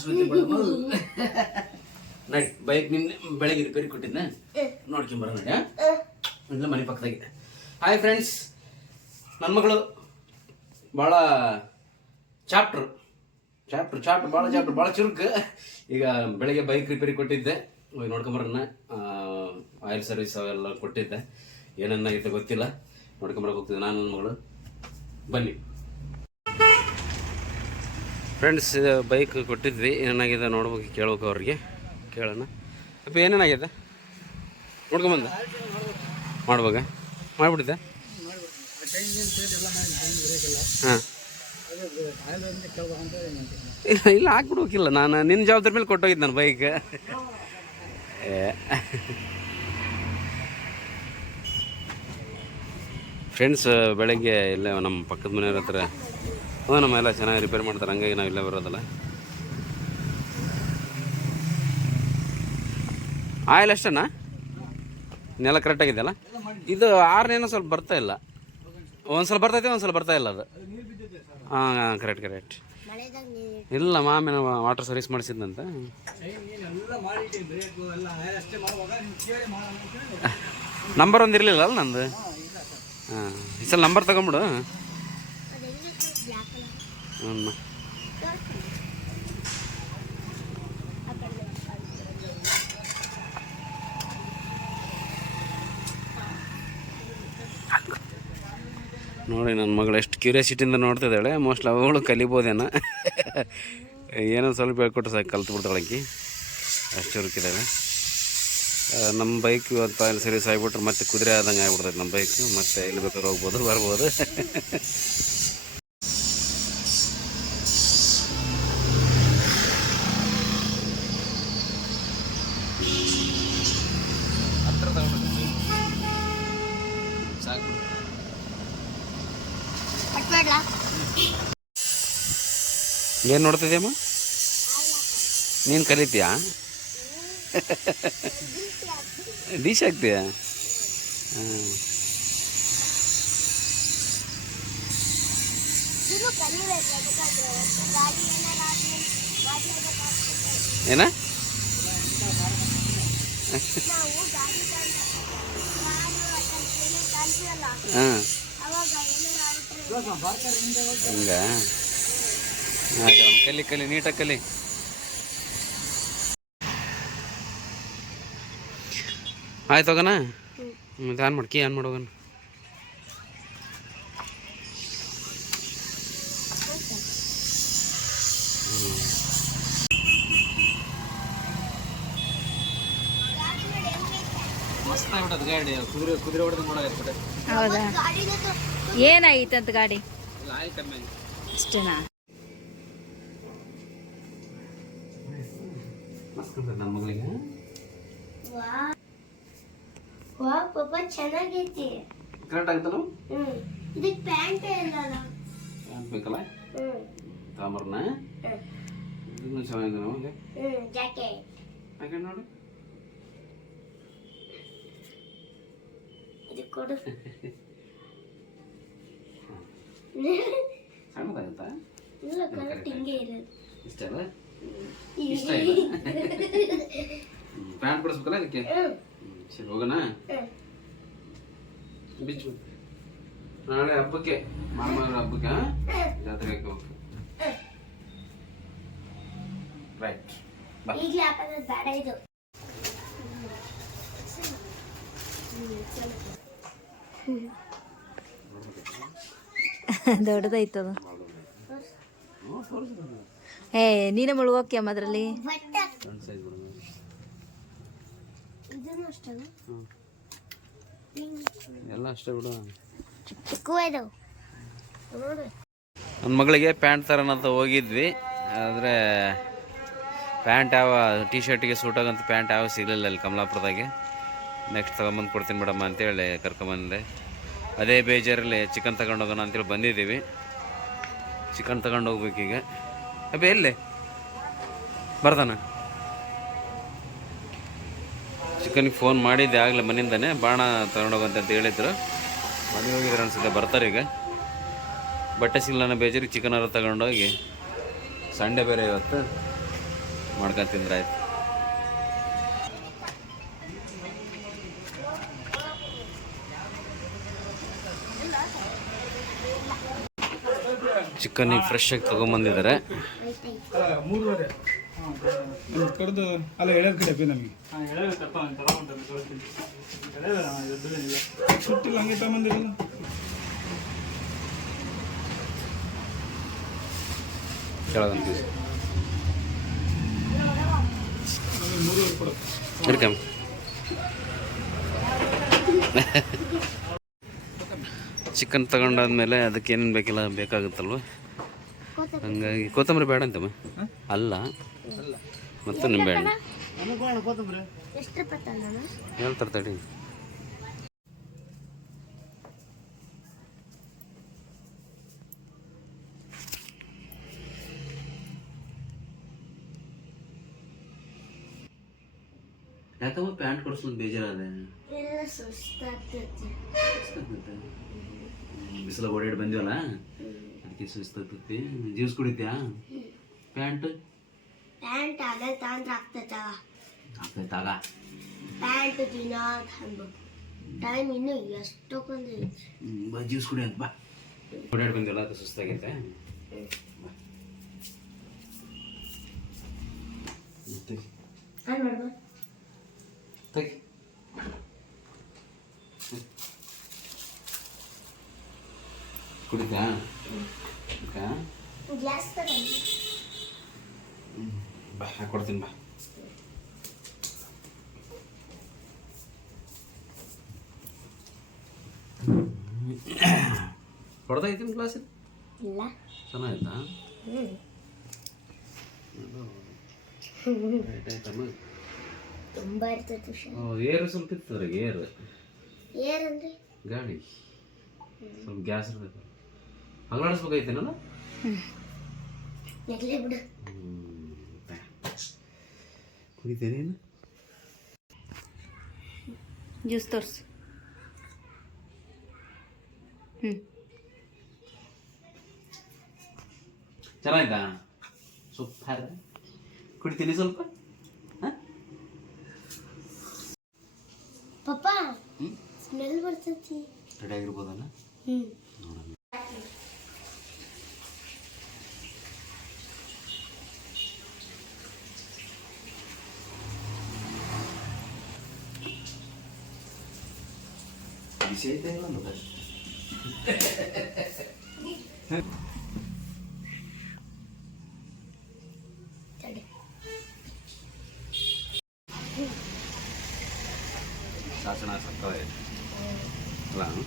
ಶ್ರುತಿ ನಡಿ ಬೈಕ್ ನಿನ್ನೆ ಬೆಳಗ್ಗೆ ರಿಪೇರಿ ಕೊಟ್ಟಿದ್ದೆ ಬರೋಣ ನಡಿ ಇಲ್ಲ ಮನೆ ಪಕ್ಕದಾಗಿದೆ ಹಾಯ್ ಫ್ರೆಂಡ್ಸ್ ನನ್ನ ಮಗಳು ಭಾಳ ಚಾಪ್ಟ್ರು ಚಾಪ್ಟ್ರ್ ಚಾಪ್ಟ್ರ್ ಭಾಳ ಚಾಪ್ಟ್ರ್ ಭಾಳ ಚುರುಕು. ಈಗ ಬೆಳಗ್ಗೆ ಬೈಕ್ ರಿಪೇರಿ ಕೊಟ್ಟಿದ್ದೆ. ಹೋಗಿ ನೋಡ್ಕೊಂಬರನ್ನ ಆಯಿಲ್ ಸರ್ವಿಸ್ ಅವೆಲ್ಲ ಕೊಟ್ಟಿದ್ದೆ. ಏನನ್ನಾಗಿದೆ ಗೊತ್ತಿಲ್ಲ. ನೋಡ್ಕೊಂಬರಕ್ಕೆ ಹೋಗ್ತಿದ್ದೆ ನಾನು ನನ್ನ ಮಗಳು. ಬನ್ನಿ. ಫ್ರೆಂಡ್ಸ್ ಬೈಕ್ ಕೊಟ್ಟಿದ್ವಿ. ಏನಾಗಿದೆ ನೋಡ್ಬೇಕು, ಕೇಳ್ಬೇಕು ಅವ್ರಿಗೆ. ಕೇಳೋಣ. ಅಪ್ಪ, ಏನೇನಾಗಿದೆ? ನೋಡ್ಕೊಂಬಂದ? ಮಾಡ್ಬೇಕ? ಮಾಡಿಬಿಟ್ಟಿದ್ದೆ? ಹಾಂ. ಇಲ್ಲ ಇಲ್ಲ, ಹಾಕ್ಬಿಡ್ಬೇಕಿಲ್ಲ. ನಾನು ನಿನ್ನ ಜವಾಬ್ದಾರಿ ಮೇಲೆ ಕೊಟ್ಟೋಗಿದ್ದೆ ನಾನು ಬೈಕ್ ಫ್ರೆಂಡ್ಸ್ ಬೆಳಗ್ಗೆ ಇಲ್ಲೇ ನಮ್ಮ ಪಕ್ಕದ ಮನೆಯವ್ರ ಹತ್ರ ಹ್ಞೂ, ನಮ್ಮ ಎಲ್ಲ ಚೆನ್ನಾಗಿ ರಿಪೇರ್ ಮಾಡ್ತಾರೆ. ಹಂಗಾಗಿ ನಾವು ಇಲ್ಲೇ ಬರೋದಲ್ಲ. ಆಯಿಲ್ ಅಷ್ಟೇನಾ ನೆಲ ಕರೆಕ್ಟಾಗಿದೆಯಲ್ಲ ಇದು ಆರ್ನೇನೋ ಸ್ವಲ್ಪ ಬರ್ತಾ ಇಲ್ಲ. ಒಂದ್ಸಲ ಬರ್ತೈತೆ ಒಂದ್ಸಲ ಬರ್ತಾ ಇಲ್ಲ ಅದು. ಹಾಂ ಹಾಂ ಕರೆಕ್ಟ್ ಕರೆಕ್ಟ್ ಇಲ್ಲ ಮಾಮಿನ ವಾಟರ್ ಸರ್ವಿಸ್ ಮಾಡಿಸಿದ್ನಂತ. ನಂಬರ್ ಒಂದು ಇರಲಿಲ್ಲ ಅಲ್ಲ ನಂದು? ಹಾಂ, ಈ ಸಲ ನಂಬರ್ ತಗೊಂಬಿಡು ನೋಡಿ ನನ್ನ ಮಗಳು ಎಷ್ಟು ಕ್ಯೂರಿಯಾಸಿಟಿಯಿಂದ ನೋಡ್ತಿದ್ದಾಳೆ ಮೋಸ್ಟ್ಲಿ ಅವಳು ಕಲಿಬೋದೇನ. ಏನೋ ಸ್ವಲ್ಪ ಹೇಳ್ಕೊಟ್ರೆ ಸಾಕು, ಕಲ್ತು ಬಿಡ್ತಾಳೆ ಆಕಿ. ಅಷ್ಟು ಹುಡುಕಿದ್ದಾಳೆ. ನಮ್ಮ ಬೈಕ್ ಇವತ್ತು ಅಲ್ಲಿ ಸರ್ವಿಸ್ ಆಗಿಬಿಟ್ರೆ ಮತ್ತೆ ಕುದುರೆ ಆದಂಗೆ ಆಗಿಬಿಡ್ತೈತೆ ನಮ್ಮ ಬೈಕ್ ಮತ್ತೆ ಎಲ್ಲಿ ಬೇಕಾದ್ರೂ ಹೋಗ್ಬೋದು, ಬರ್ಬೋದು. ಸಾಕು. ಏನು ನೋಡ್ತಿದ್ಯಮ್ಮ ನೀನು ಕಲಿತೀಯಾ? ಡಿಶ್ ಆಗ್ತೀಯ ಹಾಂ. ಏನ? ಹಾಂ. ಹಂಗ? ಕಲಿ ಕಲಿ ನೀಟಾಗಿ ಕಲಿ. ಆಯ್ತು ಹೋಗೋಣ? ಮತ್ತೆ ಆನ್ ಮಾಡಿ ಕೀ ಆನ್ ಮಾಡೋಗಣ ಆಗ್ಬಿಟ್ಟದ ಗಾಡಿ ಕುದುರೆ ಕುದುರೆ ಹೊಡೆದು ಹೌದಾ? ಏನಾಗಿತ್ತಂತ ಗಾಡಿ? ಆಯ್ತು ಕಮ್ಮಿ ಅಷ್ಟೇನಾ? ಮಸ್ತ್ ನನ್ನ ಮಗಳಿಗೆ? ವಾ ಪಾಪ ಚೆನ್ನಾಗೈತಿ. ಕರೆಕ್ಟ್ ಆಗುತ್ತಲ್ಲ? ಪ್ಯಾಂಟ್ ಇಲ್ಲಲ್ಲ ಬೇಕಲ್ಲ? ತಾಮ್ರನ? ಚೆನ್ನಾಗಿದೆ ನಮಗೆ. ಜಾಕೆಟ್ ನೋಡು. ಇದಕ್ ಸಣ್ಣ ಬಂತಾ ಇಲ್ಲ ಕರೆಕ್ಟ್ ಹಿಂಗೆ ಇರೋದು. ಇಷ್ಟ ಅಲ್ಲ ಇಷ್ಟ ಇಲ್ಲ ಪ್ಯಾಂಟ್ ಕೊಡಿಸ್ಬೇಕಲ್ಲ ಅದಕ್ಕೆ? ಸರಿ ಹೋಗೋಣ. ಬಿಚ್ಚು. ನಾಳೆ ಹಬ್ಬಕ್ಕೆ ಮಾರಮಾರ ಹಬ್ಬಕ್ಕೆ ಜಾತ್ರೆ ಜಾತ್ರೆಗೆ ಹೋಗ್ಬೇಕು ರೈಟ್. ಈಗ್ಲೇ ಹಾಕೋದು ಬೇಡ ಇದು. ತೋರಿಸ್ರಿ ಏ ನೀನೇ ಅದ್ರಲ್ಲಿ? ಇದನ್ನು ಅಷ್ಟಲ್ಲ ಹ್ಞೂ ಎಲ್ಲ ಅಷ್ಟೇ ಬಿಡು. ನನ್ನ ಮಗಳಿಗೆ ಪ್ಯಾಂಟ್ ತರೋಣಂತ ಹೋಗಿದ್ವಿ. ಆದರೆ ಪ್ಯಾಂಟ್ ಯಾವ ಟಿ ಶರ್ಟಿಗೆ ಸೂಟ್ ಆಗಂತ ಪ್ಯಾಂಟ್ ಯಾವ ಸಿಗಲಿಲ್ಲ ಅಲ್ಲಿ ಕಮಲಾಪುರದಾಗೆ. ನೆಕ್ಸ್ಟ್ ತಗೊಂಬಂದು ಕೊಡ್ತೀನಿ ಮೇಡಮ್ ಅಂತೇಳಿ ಕರ್ಕೊಂಬಂದೆ. ಅದೇ ಬೇಜಾರಲ್ಲಿ ಚಿಕನ್ ತಗೊಂಡೋಗೋಣ ಅಂತೇಳಿ ಬಂದಿದ್ದೀವಿ. ಚಿಕನ್ ತಗೊಂಡು ಅಬ್ಬೆ ಎಲ್ಲಿ? ಬರ್ತಾನ ಚಿಕನ್ಗೆ ಫೋನ್ ಮಾಡಿದ್ದೆ, ಆಗಲೇ ಮನೆಯಿಂದನೇ. ಬಾಣ ತಗೊಂಡೋಗಂತ ಅಂತ ಹೇಳಿದ್ರು. ಮನೆಗೆ ಹೋಗಿದ್ರು ಅನ್ಸುತ್ತೆ, ಬರ್ತಾರೆ ಈಗ. ಬಟ್ಟೆ ಸಿಗ್ಲನ್ನ ಬೇಜಾರಿಗೆ ಚಿಕನ್ ಅವ್ರ ತಗೊಂಡೋಗಿ ಸಂಡೆ ಬೇರೆ ಇವತ್ತು. ಮಾಡ್ಕೊಂಡು ತಿಂದ್ರೆ ಆಯ್ತು ಚಿಕನ್ ಈಗ ಫ್ರೆಶ್ ಆಗಿ ತೊಗೊಂಬಂದಿದ್ದಾರೆ. ಕಡ್ದು ಅಲ್ಲ ಎಳೆದ ಕಡೆ ನಮಗೆ. ಸುಟ್ಟಿಲ್ಲ ಹಂಗೆ ತಗೊಂಬಂದಿರಲ್ಲ. ಕೆಳಗಂತ ಮೂರುವರೆ ಕೊಡು. ಹಿಡ್ಕಂ ಚಿಕನ್ ತಗೊಂಡಾದ್ಮೇಲೆ ಅದಕ್ಕೆ ಏನೇನು ಬೇಕಿಲ್ಲ ಬೇಕಾಗುತ್ತಲ್ವ? ಹಂಗಾಗಿ ಕೊತ್ತಂಬರಿ ಬೇಡ ಅಂತಮ್ಮ. ಅಲ್ಲ. ಮತ್ತು ನಿಂಬೆಹಣ್ಣು ಎಷ್ಟು ರೂಪಾಯಿ ನಾನು ಹೇಳ್ತಾರೆ ತಡಿ. ಪ್ಯಾಂಟ್ ಕೊಡ್ಸೋದು ಬೇಜಾರಾದೆ ಎಲ್ಲ ಸುಸ್ತಾಗ್ತೈತಿ ಬಿಸಿಲ ಓಡಾಡಿ ಬಂದಿವಲ್ಲ ಅದಕ್ಕೆ ಸುಸ್ತಾಗ್ತೈತಿ ಜ್ಯೂಸ್ ಕುಡಿತ್ಯಾ ಪ್ಯಾಂಟ್ ಪ್ಯಾಂಟ್ ಅದೇ ತಾಂದ್ರೆ ಆಗ್ತೈತವ ಆಗ್ತೈತಾಗ ಪ್ಯಾಂಟ್ ದಿನ ತಂದು ಟೈಮ್ ಇನ್ನೂ ಎಷ್ಟೊಂದೈತಿ ಬಾ ಜ್ಯೂಸ್ ಕುಡಿ ಅಂತ ಬಾ ಓಡಾಡಿ ಬಂದಿವಲ್ಲ ಅದು ಸುಸ್ತಾಗೈತೆ ಬಾ. ತೆಗಿ ಕುಡಿತಾ ಬಾ ಹಾಕೊಡ್ತೀನಿ ಬಾ ಹೊಡೆದೈತಿನ ಕ್ಲಾಸ್ ಇಲ್ಲ ಚೆನ್ನಾಯ್ತಾ ಹ್ಞೂ ತುಂಬ ಇರ್ತೈತಿ ಹುಷಾರ್ ಓ, ಏರು ಸ್ವಲ್ಪ ಇತ್ತು ಏರ್. ಏರು ಏನಂದ್ರೆ ಗಾಡಿ. ಸ್ವಲ್ಪ ಗ್ಯಾಸ್ ಇರ್ಬೇಕು. ಹಂಗಾಡಿಸ್ಬೇಕಾಯ್ತೇನಲ್ಲ ನೆಗಲಿ ಬಿಡು. ಕುಡಿತೇನೇನು ಜ್ಯೂಸ್ ತೋರಿಸು. ಹ್ಞೂ ಚೆನ್ನಾಯ್ತಾ ಸೂಪರ್. ಕುಡಿತೀನಿ ಸ್ವಲ್ಪ ಹಾಂ ಪಪ್ಪ ಹ್ಮ್? ಸ್ಮೆಲ್ ಬರ್ತೈತಿ ರೆಡಿ ಆಗಿರ್ಬೋದಲ್ಲ ಹ್ಞೂ ಬಿಸಿ ಐತೆ ಇಲ್ಲ ಮತ್ತೆ ತಡಿ ಶಾಸನ ಸತ್ತವೆ ಅಲ್ಲ ಅವ